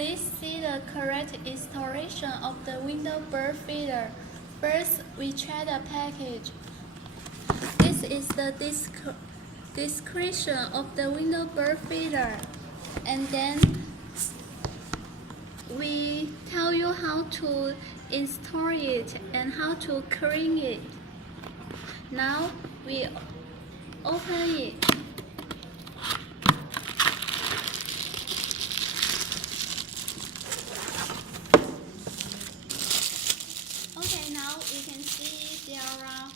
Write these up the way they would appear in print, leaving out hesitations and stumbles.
Please see the correct installation of the window bird feeder. First, we check the package. This is the description of the window bird feeder. And then we tell you how to install it and how to clean it. Now we open it. Okay, now you can see there are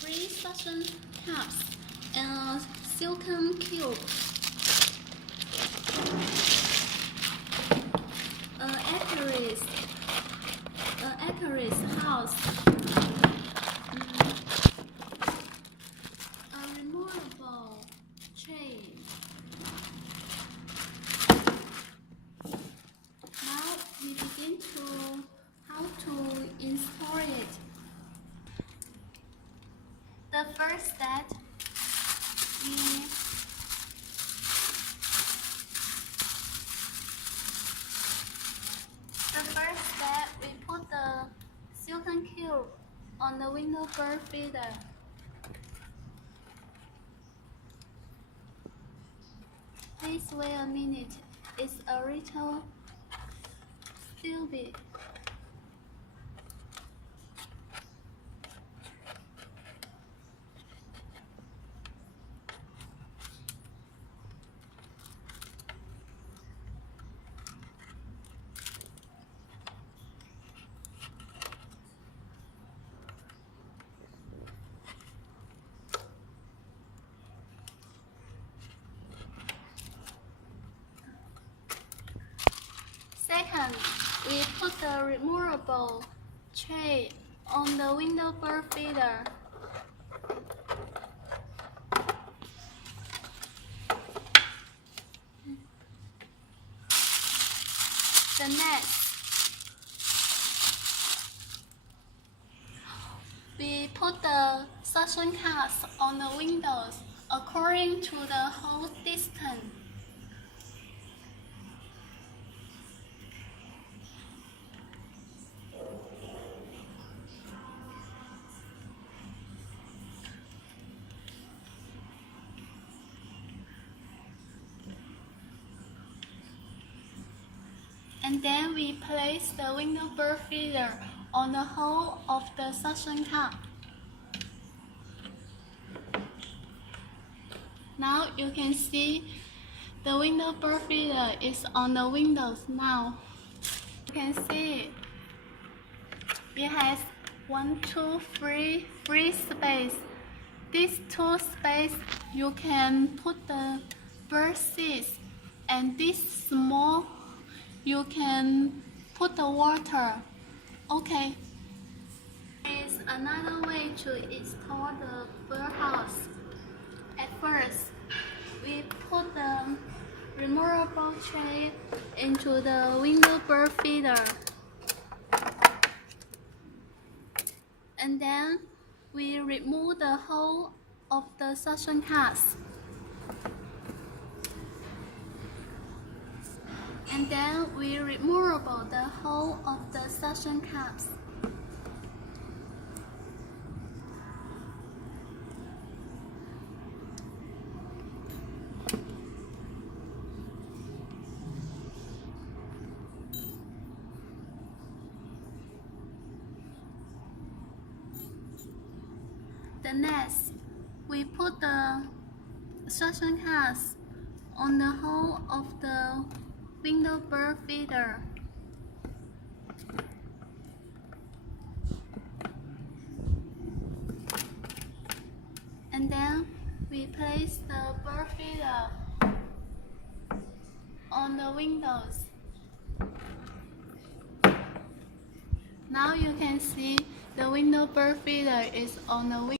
3 suction cups and a silicone cube. Accurate house, a removable tray. Now we begin how to install it. The first step, we put the silicone cube on the window bird feeder. Please wait a minute. It's a little stupid. Second, we put the removable tray on the window bird feeder. The next, we put the suction cups on the windows according to the hole distance. And then we place the window bird feeder on the hole of the suction cup. Now you can see the window bird feeder is on the windows now. You can see it has 1, 2, 3 free space. These 2 spaces you can put the bird seeds, and this small you can put the water. Okay. There is another way to install the birdhouse. At first, we put the removable tray into the window bird feeder. And then we remove the whole of the suction cups. And then we remove the whole of the suction cups. The next, we put the suction cups on the hole of the window bird feeder. And then we place the bird feeder on the windows. Now you can see the window bird feeder is on the window.